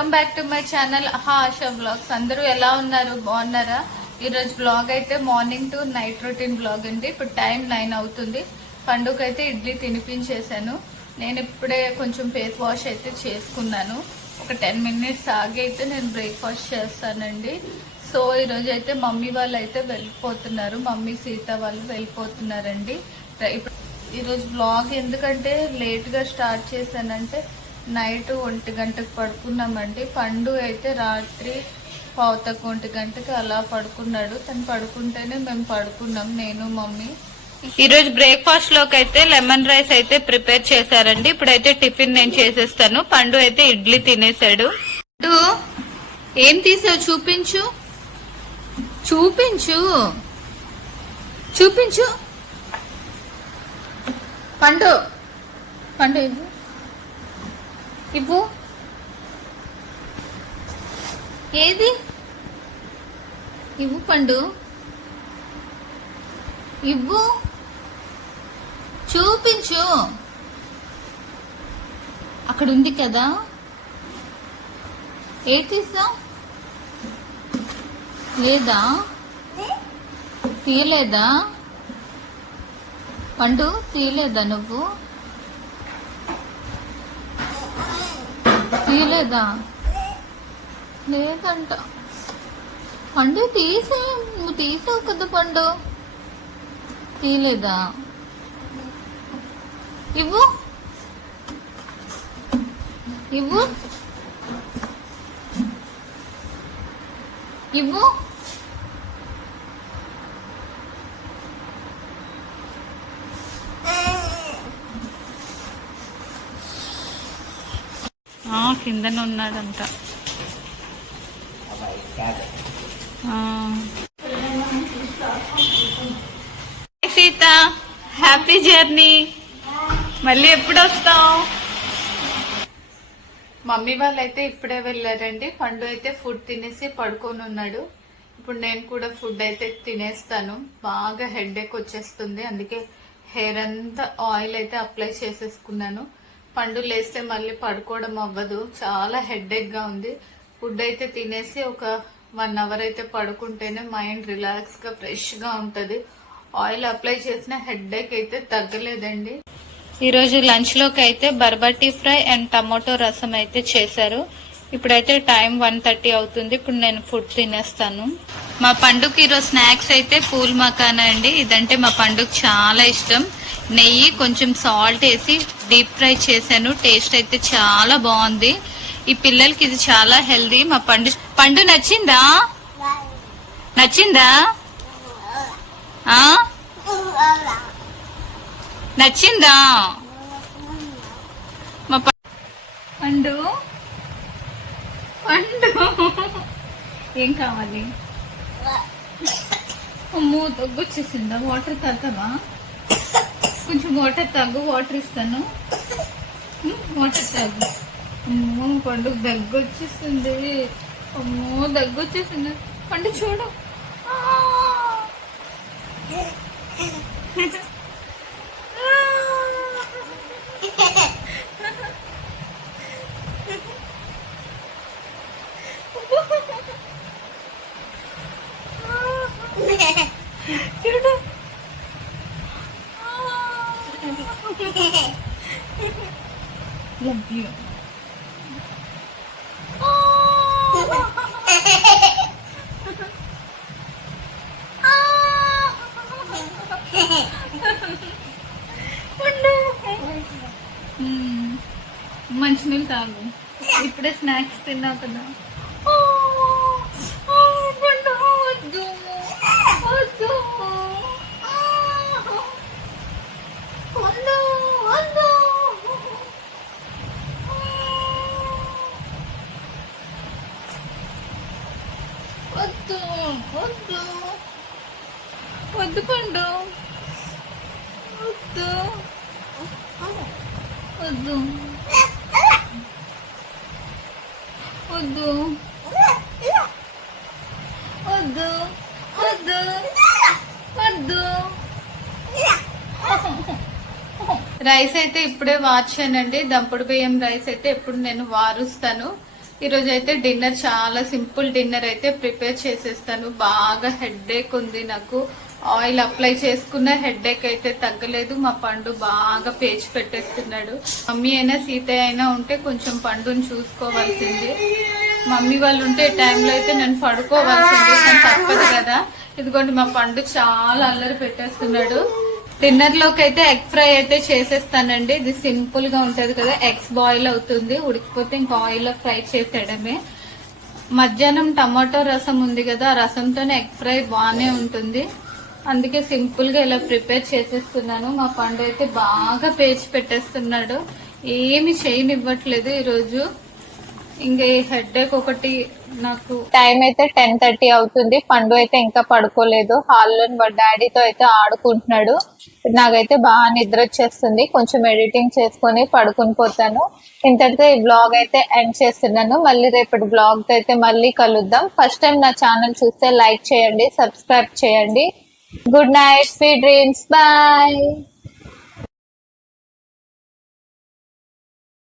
Welcome back to my channel Asha blogs అందరూ ఎలా ఉన్నారు? బాగున్నారా? ఈరోజు బ్లాగ్ అయితే morning to night routine blog అండి. ఇప్పుడు టైం నైన్ అవుతుంది. పండుగ అయితే ఇడ్లీ తినిపించేశాను. నేను ఇప్పుడే కొంచెం ఫేస్ వాష్ అయితే చేసుకున్నాను. ఒక టెన్ మినిట్స్ ఆగి అయితే నేను బ్రేక్ఫాస్ట్ చేస్తానండి. సో ఈరోజు అయితే మమ్మీ వాళ్ళు అయితే వెళ్ళిపోతున్నారు. మమ్మీ సీత వాళ్ళు వెళ్ళిపోతున్నారండి. ఇప్పుడు ఈరోజు బ్లాగ్ ఎందుకంటే లేట్గా స్టార్ట్ చేశానంటే నైట్ ఒంటి గంటకు పడుకున్నామండి. పండు అయితే రాత్రి పావుతకు ఒంటి గంటకి అలా పడుకున్నాడు. తను పడుకుంటేనే మేము పడుకున్నాం నేను మమ్మీ. ఈ రోజు బ్రేక్ఫాస్ట్లోకి అయితే లెమన్ రైస్ అయితే ప్రిపేర్ చేశారండి. ఇప్పుడైతే టిఫిన్ నేను చేసేస్తాను. పండు అయితే ఇడ్లీ తినేసాడు పండు ఏం తీసావు? చూపించు. చూపించు. చూపించు. పండు పండు ఇవ్వు. ఏది? ఇవ్వు పండు. ఇవ్వు. చూపించు. అక్కడ ఉంది కదా. ఏ తీసా లేదా? తీయలేదా? పండు తీయలేదా నువ్వు? తీయలేదా? లేదంట. పండు తీసే నువ్వు తీసావు కదా పండు. తీయలేదా? ఇవ్వు. ఇవ్వు. ఇవ్వు. కిందన ఉన్నాడంట. Sita happy journey. మళ్ళీ ఎప్పుడు వస్తావు మమ్మీ వాళ్ళు అయితే ఇప్పుడే వెళ్ళారండి. పండు అయితే ఫుడ్ తినేసి పడుకొని ఉన్నాడు. ఇప్పుడు నేను కూడా ఫుడ్ అయితే తినేస్తాను. బాగా హెడ్ ఎక్ వచ్చేస్తుంది. అందుకే హెయిర్ అంతా ఆయిల్ అయితే అప్లై చేసేసుకున్నాను. పండు లేస్తే మళ్ళీ పడుకోవడం అవ్వదు. చాలా హెడ్గా ఉంది. ఫుడ్ అయితే తినేసి ఒక వన్ అవర్ అయితే పడుకుంటేనే మైండ్ రిలాక్స్గా ఫ్రెష్గా ఉంటది. ఆయిల్ అప్లై చేసిన హెడ్ఏక్ అయితే తగ్గలేదండి. ఈరోజు లంచ్లోకి లంచ్లోకి అయితే బర్బటీ ఫ్రై అండ్ టమాటో రసం అయితే చేశారు. ఇప్పుడైతే టైం వన్ థర్టీ అవుతుంది. ఇప్పుడు నేను ఫుడ్ తినేస్తాను. మా పండుగ ఈరోజు స్నాక్స్ అయితే పూల్ మకానా అండి. ఇదంటే మా పండుగ చాలా ఇష్టం. నెయ్యి కొంచెం సాల్ట్ వేసి డీప్ ఫ్రై చేశాను. టేస్ట్ అయితే చాలా బాగుంది. ఈ పిల్లలకి ఇది చాలా హెల్దీ మా పండు పండు నచ్చిందా? నచ్చిందా? నచ్చిందా? మా పండు? పండు? ఏం కావాలి? అమ్మో తగ్గొచ్చేసిందా వాటర్ తాగుతావా? కొంచెం వాటర్ తాగు వాటర్ ఇస్తాను. వాటర్ తాగు. అమ్మో పండుగ దగ్గొచ్చేసింది. అమ్మో దగ్గొచ్చేసింది. పండు చూడు. చూడు లవ్ యూ మంచినీళ్ళు తాగు ఇప్పుడే స్నాక్స్ తిన్నావు కదా వద్దు వద్దు. వద్దు పండు. వద్దు. వద్దు. వద్దు. వద్దు. వద్దు. వద్దు. రైస్ అయితే ఇప్పుడే వార్చానండి దంపుడు బియ్యం రైస్ అయితే ఎప్పుడు నేను వారుస్తాను. ఈరోజు అయితే డిన్నర్ చాలా సింపుల్ డిన్నర్ అయితే ప్రిపేర్ చేసేస్తాను. బాగా హెడ్ఏక్ ఉంది నాకు. ఆయిల్ అప్లై చేసుకున్న హెడ్ఏక్ అయితే తగ్గలేదు. మా పండు బాగా పేచి పెట్టేస్తున్నాడు. మమ్మీ అయినా సీతయ్య అయినా ఉంటే కొంచెం పండుని చూసుకోవాల్సింది. మమ్మీ వాళ్ళు ఉంటే టైంలో అయితే నేను పడుకోవాల్సింది. తప్పదు కదా. ఇదిగోండి మా పండు చాలా అల్లరి పెట్టేస్తున్నాడు. డిన్నర్లోకి అయితే ఎగ్ ఫ్రై అయితే చేసేస్తానండి. ఇది సింపుల్గా ఉంటది కదా ఎగ్స్ బాయిల్ అవుతుంది. ఉడికిపోతే ఇంకా ఆయిల్లో ఫ్రై చేసేయడమే. మధ్యాహ్నం టమాటో రసం ఉంది కదా ఆ రసంతోనే ఎగ్ ఫ్రై బాగానే ఉంటుంది. అందుకే సింపుల్గా ఇలా ప్రిపేర్ చేసేస్తున్నాను. మా పండు అయితే బాగా పేచి పెట్టేస్తున్నాడు. ఏమి చేయనివ్వట్లేదు ఈరోజు. ఇంకా ఈ హెడ్ ఒకటి నాకు టైం అయితే టెన్ థర్టీ అవుతుంది. పండు అయితే ఇంకా పడుకోలేదు. హాల్లో డాడీతో అయితే ఆడుకుంటున్నాడు. నాకైతే బాగా నిద్ర వచ్చేస్తుంది. కొంచెం ఎడిటింగ్ చేసుకొని పడుకుని పోతాను. ఇంతటితో ఈ బ్లాగ్ అయితే ఎండ్ చేస్తున్నాను. మళ్ళీ రేపటి బ్లాగ్ అయితే మళ్ళీ కలుద్దాం. ఫస్ట్ టైం నా ఛానల్ చూస్తే లైక్ చేయండి సబ్స్క్రైబ్ చేయండి. Good night sweet dreams bye